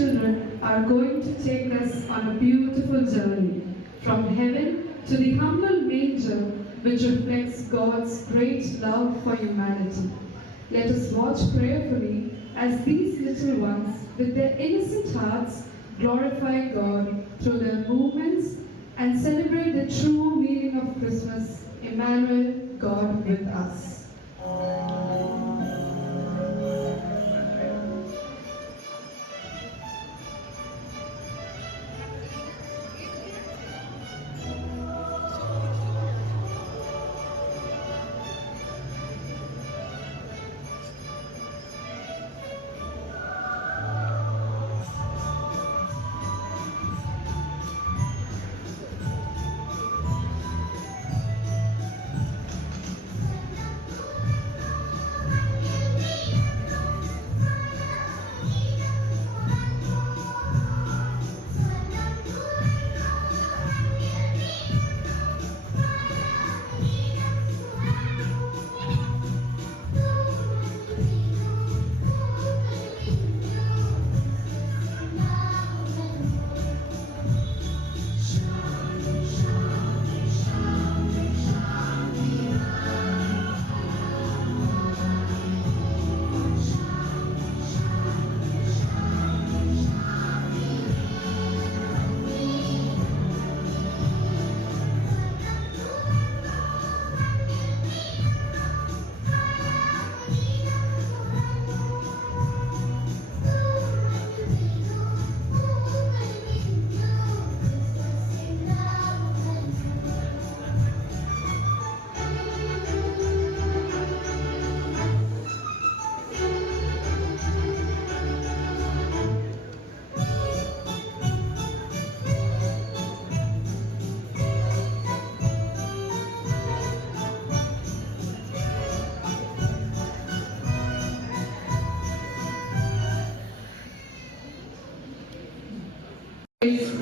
children are going to take us on a beautiful journey from heaven to the humble manger, which reflects God's great love for humanity. Let us watch prayerfully as these little ones, with their innocent hearts, glorify God through their movements and celebrate the true meaning of Christmas, Emmanuel, God with us.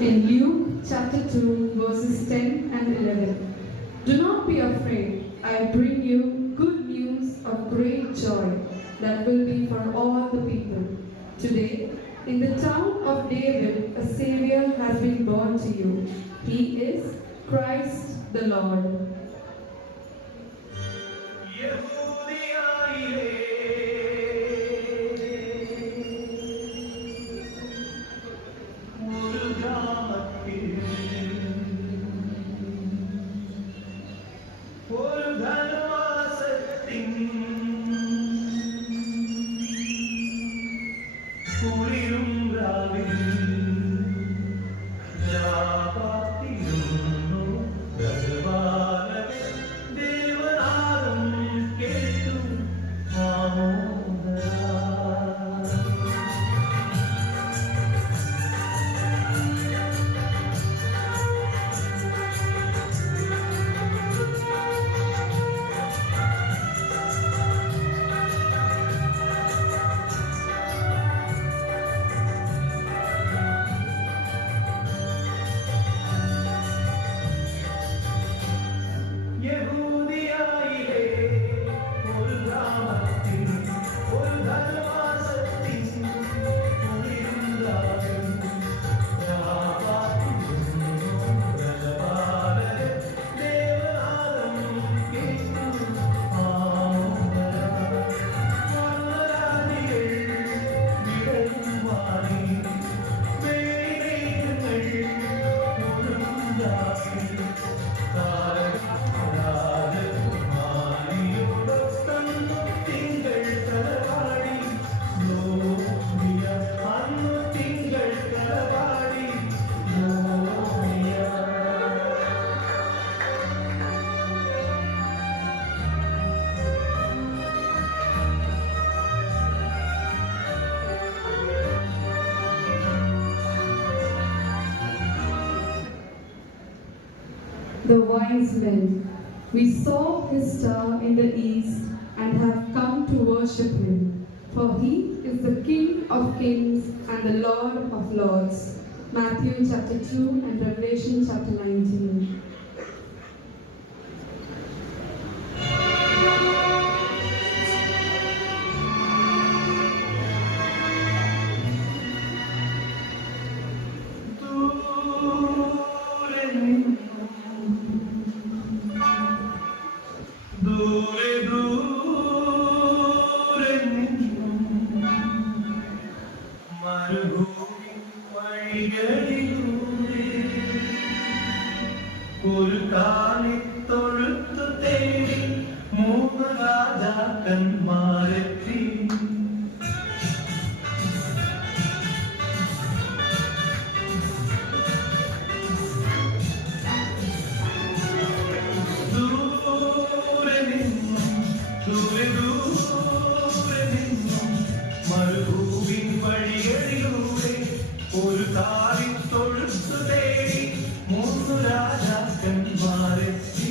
In Luke chapter 2, verses 10 and 11. Do not be afraid, I bring you good news of great joy that will be for all the people. Today, in the town of David, a Savior has been born to you. He is Christ the Lord. The wise men, we saw his star in the east and have come to worship him. For he is the King of kings and the Lord of lords. Matthew chapter 2 and Revelation chapter 19. ഒരു കാലിത്തൊഴുത്തു തേടി മൂന്ന് രാജാക്കന്മാരെത്തി. ദൂരെ നിന്നും മരുഭൂമിൻ വഴികളിലൂടെ ഒരു കാലിത്തൊഴുത്തു തേടി മൂന്ന് രാജാക്കന്മാരെത്തി.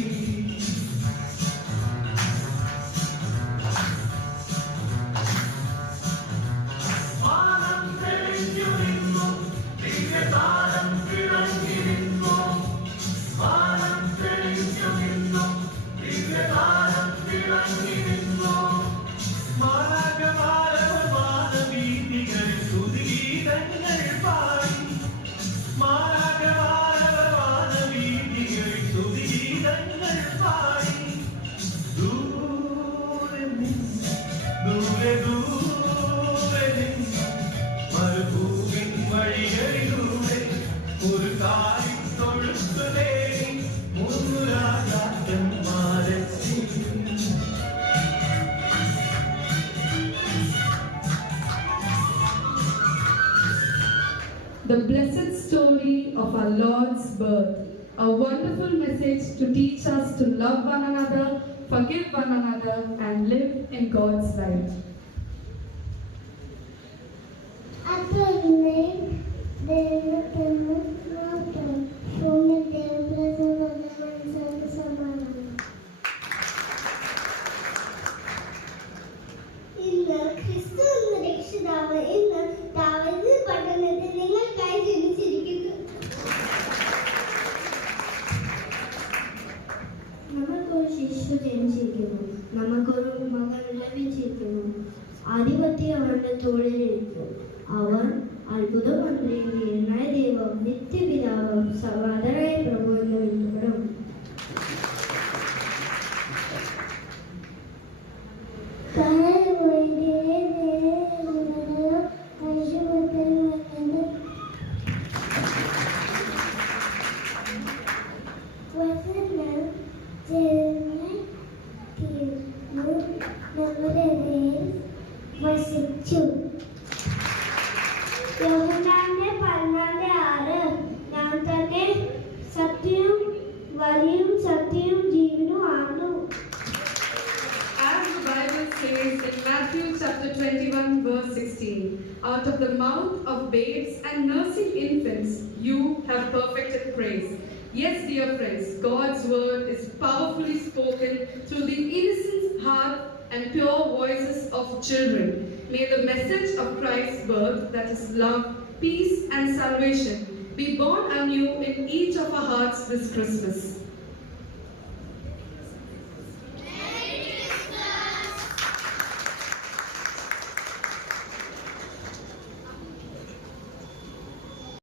വാനം തെളിഞ്ഞു നിന്നു, ദിവ്യതാരം തിളങ്ങി നിന്നു. വാനം തെളിഞ്ഞു നിന്നു, ദിവ്യതാരം തിളങ്ങി നിന്നു. മാനവീതികളിൽ സ്തുതിഗീതങ്ങൾ പാടി. മാനവീതികളിൽ സ്തുതിഗീതങ്ങൾ പാടി. ദൂരെ നിന്ന് മരുഭൂമിൻ വഴികളിലൂടെ ഒരു കാലിത്തൊഴുത്തു തേടി മൂന്ന് രാജാക്കന്മാരെത്തി. The blessed story of our Lord's birth, a wonderful message to teach us to love one another, forgive one another, and live in God's light. ഇന്ന് ക്രിസ്തു എന്ന രക്ഷിതാവ് ഇന്ന് ദാവീദ് പട്ടണത്തിൽ നിങ്ങൾക്കായി ജനിച്ചിരിക്കുന്നു. നമുക്കൊരു ശിശു ജനിച്ചിരിക്കുന്നു, നമുക്കൊരു മകൻ ലഭിച്ചിരിക്കുന്നു. ആധിപത്യം അവന്റെ തോളിലിരിക്കും. അവൻ അത്ഭുതമന്ത്രി, വീരനായ ദൈവം, നിത്യപിതാവ്, സമാധാനായ പ്രഭു എന്ന് വിളിക്കപ്പെടും. യോഹന്നാന്റെ 14:6 ഞാൻ തന്നെ സത്യവും വഴിയും സത്യവും ജീവനും ആകുന്നു. As the Bible says in Matthew chapter 21 verse 16, out of the mouth of babes and nursing infants you have perfected praise. Yes, dear friends, God's word is powerfully spoken through the innocent heart and pure voices of children. May the message of Christ's birth, that is love, peace and salvation, be born anew in each of our hearts this Christmas.